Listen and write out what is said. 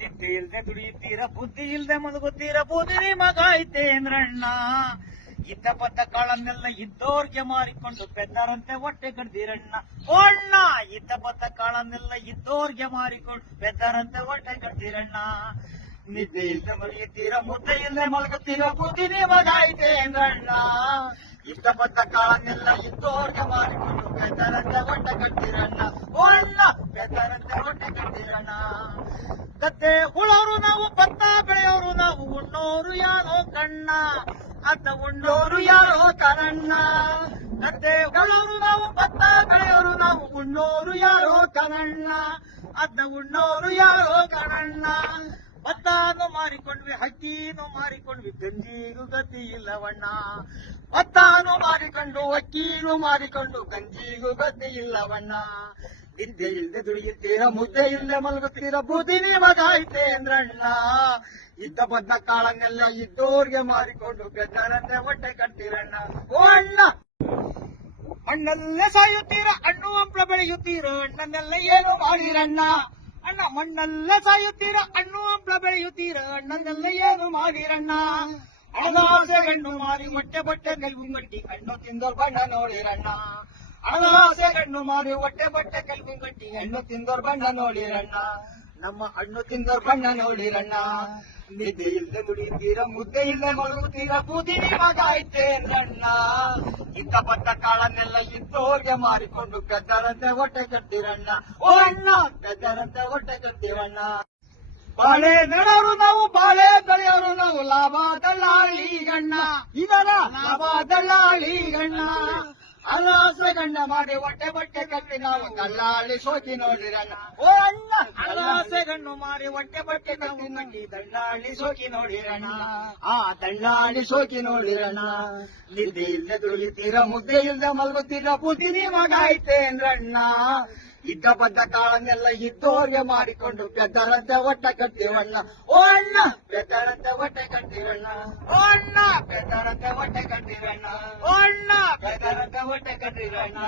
ನಿದ್ದೆ ಇಲ್ದೆ ದುಡಿಯುತ್ತೀರ, ಬುದ್ಧಿ ಇಲ್ದೆ ಮಲಗುತ್ತೀರ, ಬೂದಿನಿ ಮಗ ಐತೇಂದ್ರಣ್ಣ. ಇದ್ದ ಬದ್ದ ಕಾಳನ್ನೆಲ್ಲ ಇದ್ದೋರ್ಗೆ ಮಾರಿಕೊಂಡು ಪೆದ್ದರಂತೆ ಹೊಟ್ಟೆ ಕಡ್ದಿರಣ್ಣ. ಓ ಅಣ್ಣ, ಇದ್ದ ಬದ್ದ ಕಾಳನ್ನೆಲ್ಲ ಇದ್ದೋರ್ಗೆ ಮಾರಿಕೊಂಡು ಪೆದ್ದರಂತೆ ಹೊಟ್ಟೆ ಕಡ್ದಿರಣ್ಣ. ನಿದ್ದೆ ಇಲ್ದೆ ಮಲಗುತ್ತೀರ, ಮುದ್ದೆ ಇಲ್ದೆ ಮಲಗುತ್ತೀರ, ಬುದ್ಧಿನಿ ಮಗ ಐತೇಂದ್ರಣ್ಣ. ಇದ್ದ ಬದ್ದ ಕಾಳನ್ನೆಲ್ಲ ಇದ್ದೋರ್ಗೆ ಮಾರಿಕೊಂಡು ಪೆದ್ದರಂತೆ ಹೊಟ್ಟೆ ಕಡ್ದಿರಣ್ಣ. ಓ ಅಣ್ಣ, ಪೆದ್ದರಂತೆ ಹೊಟ್ಟೆ ಕಡ್ದಿರಣ್ಣ. ಗದ್ದೆ ಉಳೋರು ನಾವು, ಭತ್ತ ಬೆಳೆಯೋರು ನಾವು, ಉಣ್ಣೋರು ಯಾರೋ ಕಣ್ಣ, ಅತ್ತ ಉಣ್ಣೋರು ಯಾರೋ ಕರಣ್ಣ. ಗದ್ದೆ ಉಳೋರು ನಾವು, ಭತ್ತ ಬೆಳೆಯೋರು ನಾವು, ಉಣ್ಣೋರು ಯಾರೋ ಕರಣ್ಣ, ಅತ್ತ ಉಣ್ಣೋರು ಯಾರೋ ಕರಣ್ಣ. ಭತ್ತಾನು ಮಾರಿಕೊಂಡ್ವಿ, ಹಕ್ಕಿನೂ ಮಾರಿಕೊಂಡ್ವಿ, ಗಂಜಿಗೂ ಗತಿ ಇಲ್ಲವಣ್ಣ. ಭತ್ತಾನು ಮಾರಿಕೊಂಡು, ಅಕ್ಕಿನೂ ಮಾರಿಕೊಂಡು, ಗಂಜಿಗೂ ಗತಿ ಇಲ್ಲವಣ್ಣ. ನಿದ್ದೆ ಇಲ್ದೆ ದುಡಿಯುತ್ತೀರ, ಮುದ್ದೆ ಇಲ್ದೆ ಮಲಗುತ್ತೀರ, ಬುದ್ಧಿನಿ ಮಗ ಐತೇಂದ್ರಣ್ಣ. ಇದ್ದ ಬದ್ದ ಕಾಳನ್ನೆಲ್ಲ ಇದ್ದೋರ್ಗೆ ಮಾರಿಕೊಂಡು ಪೆದ್ದರಂತೆ ಹೊಟ್ಟೆ ಕಟ್ತೀರಣ್ಣ. ಓ ಅಣ್ಣ, ಮಣ್ಣಲ್ಲೇ ಸಾಯುತ್ತೀರ, ಹಣ್ಣು ಹಂಪಲ ಬೆಳೆಯುತ್ತೀರ, ಅಣ್ಣನೆಲ್ಲ ಏನು ಮಾಡಿರಣ್ಣ. ಅಣ್ಣ, ಮಣ್ಣಲ್ಲೇ ಸಾಯುತ್ತೀರ, ಹಣ್ಣು ಹಂಪಲ ಬೆಳೆಯುತ್ತೀರ, ಅಣ್ಣನೆಲ್ಲ ಏನು ಮಾಡಿರಣ್ಣ. ಅನಾಸೆ ಗಣ್ಣು ಮಾರಿ ಹೊಟ್ಟೆ ಬಟ್ಟೆ ಕೈಗುಂಗಟ್ಟಿ, ಹಣ್ಣು ತಿಂದೋರ್ ಬಣ್ಣ ನೋಡಿರಣ್ಣ. ಅನಾಸೆ ಗಣ್ಣು ಮಾರಿ ಹೊಟ್ಟೆ ಬಟ್ಟೆ ಕೈಗುಂಗಟ್ಟಿ, ಹಣ್ಣು ತಿಂದೋರ್ ಬಣ್ಣ ನೋಡಿರಣ್ಣ. ನಮ್ಮ ಹಣ್ಣು ತಿಂದೋರ್ ಬಣ್ಣ ನೋಡಿರಣ್ಣ. ನಿದ್ದೆ ಇಲ್ದೆ ದುಡಿಯುತ್ತೀರ, ಮುದ್ದೆ ಇಲ್ದೆ ಮಲಗುತ್ತೀರ, ಬೂದಿನಿ ಮಗ ಐತೇಂದ್ರಣ್ಣ. ಇದ್ದ ಬದ್ದ ಕಾಳನ್ನೆಲ್ಲ ಇದ್ದೋರ್ಗೆ ಮಾರಿಕೊಂಡು ಪೆದ್ದರಂತೆ ಹೊಟ್ಟೆ ಕಟ್ತೀರಣ್ಣ. ಓ ಅಣ್ಣ, ಪೆದ್ದರಂತೆ ಹೊಟ್ಟೆ ಕಟ್ತೀರಣ್ಣ. ಬಾಳೆ ನೆಡೋರು ನಾವು, ಬಾಳೆ ಬೆಳೆಯೋರು ನಾವು, ಲಾಭ ದಳ್ಳಾಳಿಗಣ್ಣ. ಇದರ ಲಾಭ ದಳ್ಳಾಳಿಗಣ್ಣ. ಅನಾಸೆ ಗಣ್ಣ ಮಾಡಿ ಹೊಟ್ಟೆ ಬಟ್ಟೆ ಕಟ್ಟಿ ನಾವು ದಳ್ಳಾಳಿ ಸೋಕಿ ನೋಡಿರಣ್ಣ. ಓ ಅಣ್ಣ, ಅನಾಸೆ ಗಣ್ಣು ಮಾರಿ ಹೊಟ್ಟೆ ಬಟ್ಟೆ ಕಟ್ಟಿ ದಳ್ಳಾಳಿ ಸೋಕಿ ನೋಡಿರಣ್ಣ. ಆ ದಳ್ಳಾಳಿ ಸೋಕಿ ನೋಡಿರಣ್ಣ. ನಿದ್ದೆ ಇಲ್ದೆ ದುಡಿಯುತ್ತೀರ, ಮುದ್ದೆ ಇಲ್ದೆ ಮಲಗುತ್ತೀರ, ಬುದ್ಧಿನಿ ಮಗ ಐತೇಂದ್ರಣ್ಣ. ಇದ್ದ ಬದ್ದ ಕಾಳನ್ನೆಲ್ಲ ಇದ್ದೋರ್ಗೆ ಮಾರಿಕೊಂಡು ಪೆದ್ದರಂತೆ ಹೊಟ್ಟೆ ಕಟ್ತೀವಣ್ಣ. ಓ ಅಣ್ಣ, ಪೆದ್ದರಂತೆ ಹೊಟ್ಟೆ ಕಟ್ತೀವಣ್ಣ. ಓ ಅಣ್ಣ, ಪೆದ್ದರಂತೆ ಹೊಟ್ಟೆ ಕಟ್ತೀರಣ್ಣ. ಓ ಅಣ್ಣ, ಪೆದ್ದರಂತೆ ಹೊಟ್ಟೆ ಕಟ್ತೀರಣ್ಣ.